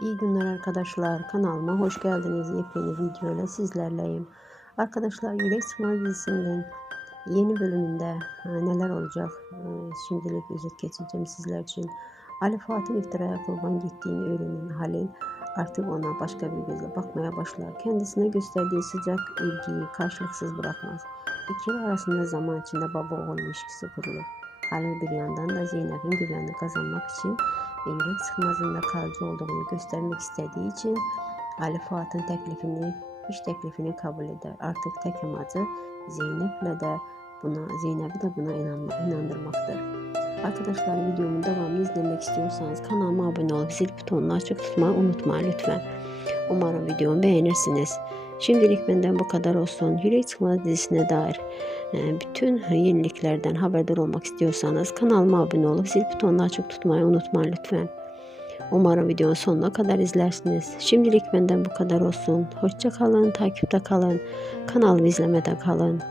İyi günler arkadaşlar. Kanalıma hoş geldiniz. Yepyeni videoyla sizlerleyim. Arkadaşlar Yürek Sıkma dizisinden yeni bölümünde e, neler olacak e, şimdilik özet geçeceğim sizler için. Ali Fuat'ın iftiraya kurban gittiğini öğrenen Halil artık ona başka bir gözle bakmaya başlar. Kendisine gösterdiği sıcak ilgiyi karşılıksız bırakmaz. İkili arasında zaman içinde baba oğul ilişkisi kurulur. Halil bir yandan da Zeynəbin güvəni qazanmaq üçün Elvin çıxmazında kalıcı olduğunu göstərmək istədiyi üçün Ali Fuatın təklifini, iş təklifini qəbul edər. Artıq tək amacı Zeynəblə də buna, Zeynəbi də buna inanmaq, inandırmaqdır. Arkadaşlar videomun davamını izləmək istəyirseniz kanalıma abunə olub zil butonunu açıq tutmayı unutmayın lütfən. Umarım videomu bəyənirsiniz. Şimdilik benden bu kadar olsun. Yürek Sıkmaz dizisine dair e, bütün yeniliklerden haberdar olmak istiyorsanız kanalıma abone olup zil butonunu açık tutmayı unutmayın lütfen. Umarım videonun sonuna kadar izlersiniz. Şimdilik benden bu kadar olsun. Hoşça kalın, takipte kalın. Kanalımı izlemede kalın.